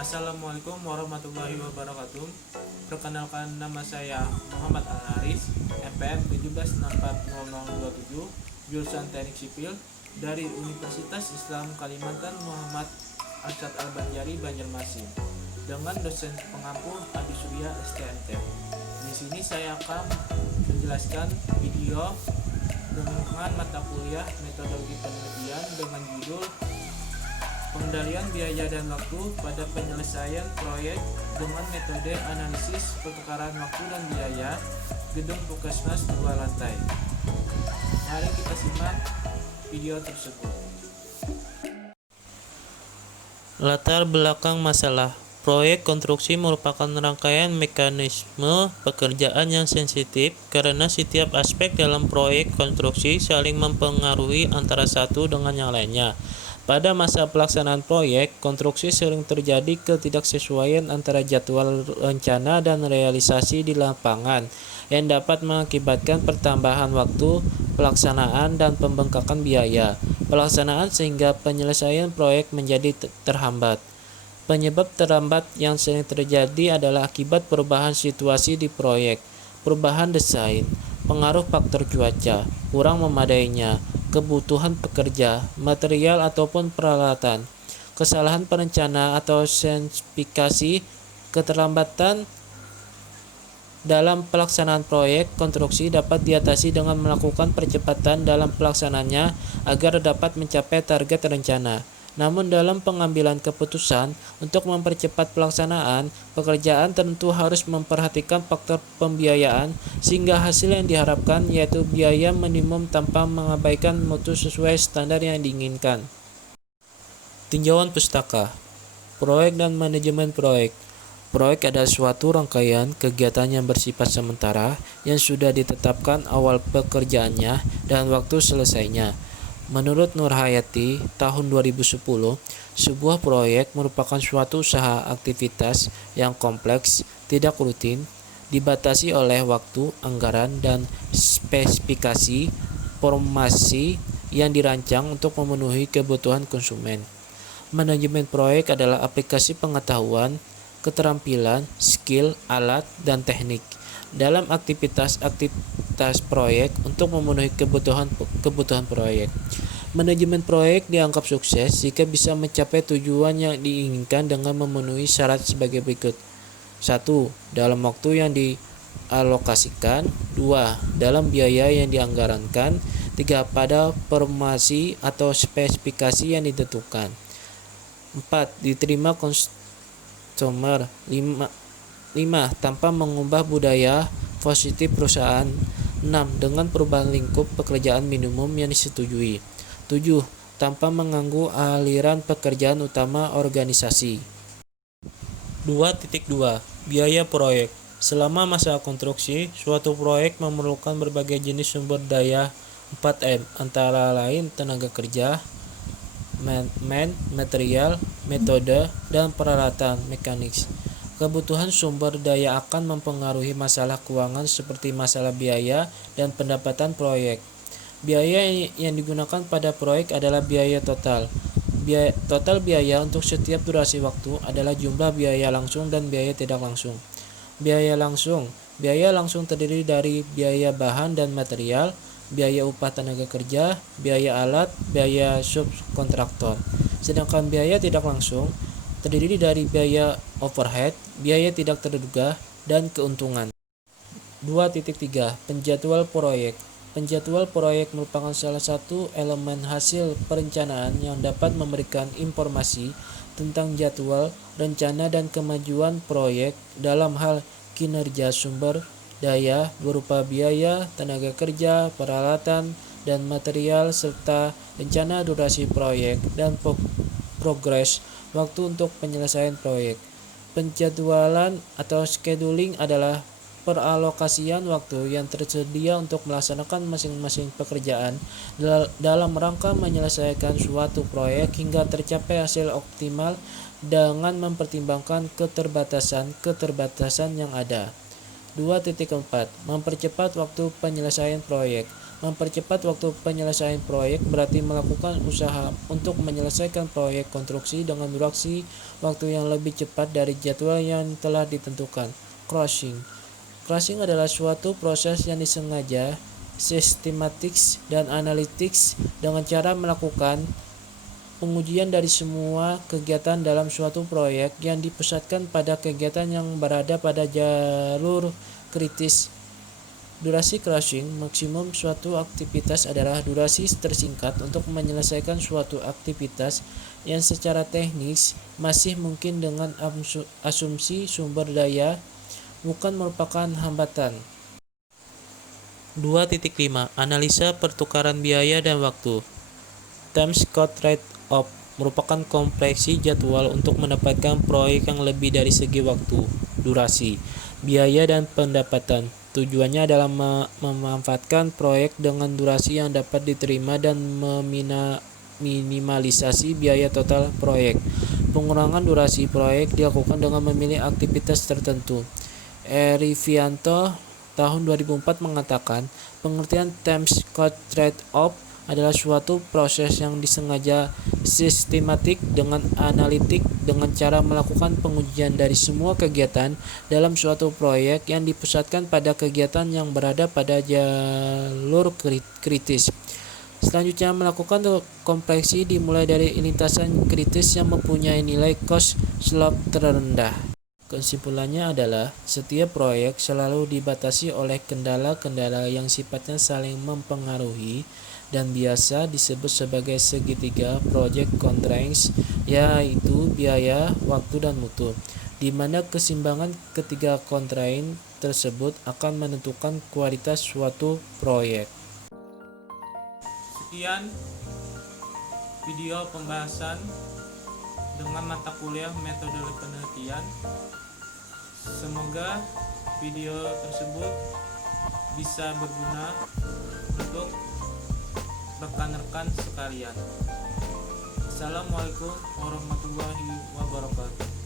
Assalamualaikum warahmatullahi wabarakatuh. Perkenalkan, nama saya Muhammad Al-Haris, NPM 17640027, jurusan Teknik Sipil dari Universitas Islam Kalimantan Muhammad Arsyad Al-Banjari, Banjarmasin, dengan dosen pengampu Adi Surya STMT. Di sini saya akan menjelaskan video dengan mata kuliah metodologi penelitian dengan judul Pengendalian biaya dan waktu pada penyelesaian proyek dengan metode analisis pertukaran waktu dan biaya gedung Puskesmas 2 lantai. Mari kita simak video tersebut. Latar belakang masalah. Proyek konstruksi merupakan rangkaian mekanisme pekerjaan yang sensitif karena setiap aspek dalam proyek konstruksi saling mempengaruhi antara satu dengan yang lainnya. Pada masa pelaksanaan proyek, konstruksi sering terjadi ketidaksesuaian antara jadwal rencana dan realisasi di lapangan yang dapat mengakibatkan pertambahan waktu pelaksanaan dan pembengkakan biaya pelaksanaan sehingga penyelesaian proyek menjadi terhambat. Penyebab terhambat yang sering terjadi adalah akibat perubahan situasi di proyek, perubahan desain, pengaruh faktor cuaca, kurang memadainya kebutuhan pekerja, material ataupun peralatan, kesalahan perencana atau spesifikasi, keterlambatan dalam pelaksanaan proyek konstruksi dapat diatasi dengan melakukan percepatan dalam pelaksanaannya agar dapat mencapai target rencana. Namun dalam pengambilan keputusan untuk mempercepat pelaksanaan pekerjaan tentu harus memperhatikan faktor pembiayaan sehingga hasil yang diharapkan yaitu biaya minimum tanpa mengabaikan mutu sesuai standar yang diinginkan. Tinjauan pustaka, proyek dan manajemen proyek. Proyek adalah suatu rangkaian kegiatan yang bersifat sementara yang sudah ditetapkan awal pekerjaannya dan waktu selesainya. Menurut Nur Hayati, tahun 2010, sebuah proyek merupakan suatu usaha aktivitas yang kompleks, tidak rutin, dibatasi oleh waktu, anggaran, dan spesifikasi formasi yang dirancang untuk memenuhi kebutuhan konsumen. Manajemen proyek adalah aplikasi pengetahuan, keterampilan, skill, alat, dan teknik dalam aktivitas proyek untuk memenuhi kebutuhan proyek. Manajemen proyek dianggap sukses jika bisa mencapai tujuan yang diinginkan dengan memenuhi syarat sebagai berikut. 1. Dalam waktu yang dialokasikan. 2. Dalam biaya yang dianggarankan. 3. Pada formasi atau spesifikasi yang ditentukan. 4. Diterima konsumer. 5. Tanpa mengubah budaya positif perusahaan. 6. Dengan perubahan lingkup pekerjaan minimum yang disetujui. 7. Tanpa mengganggu aliran pekerjaan utama organisasi. 2.2. Biaya proyek. Selama masa konstruksi, suatu proyek memerlukan berbagai jenis sumber daya 4M, antara lain tenaga kerja, material, metode, dan peralatan mekanis. Kebutuhan sumber daya akan mempengaruhi masalah keuangan seperti masalah biaya dan pendapatan proyek. Biaya yang digunakan pada proyek adalah biaya total. Total biaya untuk setiap durasi waktu adalah jumlah biaya langsung dan biaya tidak langsung. Biaya langsung terdiri dari biaya bahan dan material, biaya upah tenaga kerja, biaya alat, biaya subkontraktor. Sedangkan biaya tidak langsung terdiri dari biaya overhead, biaya tidak terduga, dan keuntungan. 2.3. Penjadwal proyek. Penjadwal proyek merupakan salah satu elemen hasil perencanaan yang dapat memberikan informasi tentang jadwal, rencana, dan kemajuan proyek dalam hal kinerja sumber daya berupa biaya, tenaga kerja, peralatan, dan material, serta rencana durasi proyek dan progres waktu untuk penyelesaian proyek. Penjadwalan atau scheduling adalah peralokasian waktu yang tersedia untuk melaksanakan masing-masing pekerjaan dalam rangka menyelesaikan suatu proyek hingga tercapai hasil optimal dengan mempertimbangkan keterbatasan yang ada. 2.4. Mempercepat waktu penyelesaian proyek. Mempercepat waktu penyelesaian proyek berarti melakukan usaha untuk menyelesaikan proyek konstruksi dengan durasi waktu yang lebih cepat dari jadwal yang telah ditentukan. Crushing. Crushing adalah suatu proses yang disengaja, sistematik, dan analitik dengan cara melakukan pengujian dari semua kegiatan dalam suatu proyek yang dipusatkan pada kegiatan yang berada pada jalur kritis. Durasi crushing maksimum suatu aktivitas adalah durasi tersingkat untuk menyelesaikan suatu aktivitas yang secara teknis masih mungkin dengan asumsi sumber daya bukan merupakan hambatan. 2.5 Analisa pertukaran biaya dan waktu. Time cost trade-off merupakan kompleksi jadwal untuk mendapatkan proyek yang lebih dari segi waktu, durasi, biaya, dan pendapatan. Tujuannya adalah memanfaatkan proyek dengan durasi yang dapat diterima dan meminimalisasi biaya total proyek. Pengurangan durasi proyek dilakukan dengan memilih aktivitas tertentu. Erivianto tahun 2004 mengatakan, pengertian time cost trade-off adalah suatu proses yang disengaja sistematik dengan analitik dengan cara melakukan pengujian dari semua kegiatan dalam suatu proyek yang dipusatkan pada kegiatan yang berada pada jalur kritis. Selanjutnya, melakukan kompleksi dimulai dari lintasan kritis yang mempunyai nilai cost slope terendah. Kesimpulannya adalah, setiap proyek selalu dibatasi oleh kendala-kendala yang sifatnya saling mempengaruhi dan biasa disebut sebagai segitiga project constraints, yaitu biaya, waktu, dan mutu, di mana keseimbangan ketiga constraint tersebut akan menentukan kualitas suatu proyek. Sekian video pembahasan dengan mata kuliah metode penelitian. Semoga video tersebut bisa berguna untuk rekan-rekan sekalian. Assalamualaikum warahmatullahi wabarakatuh.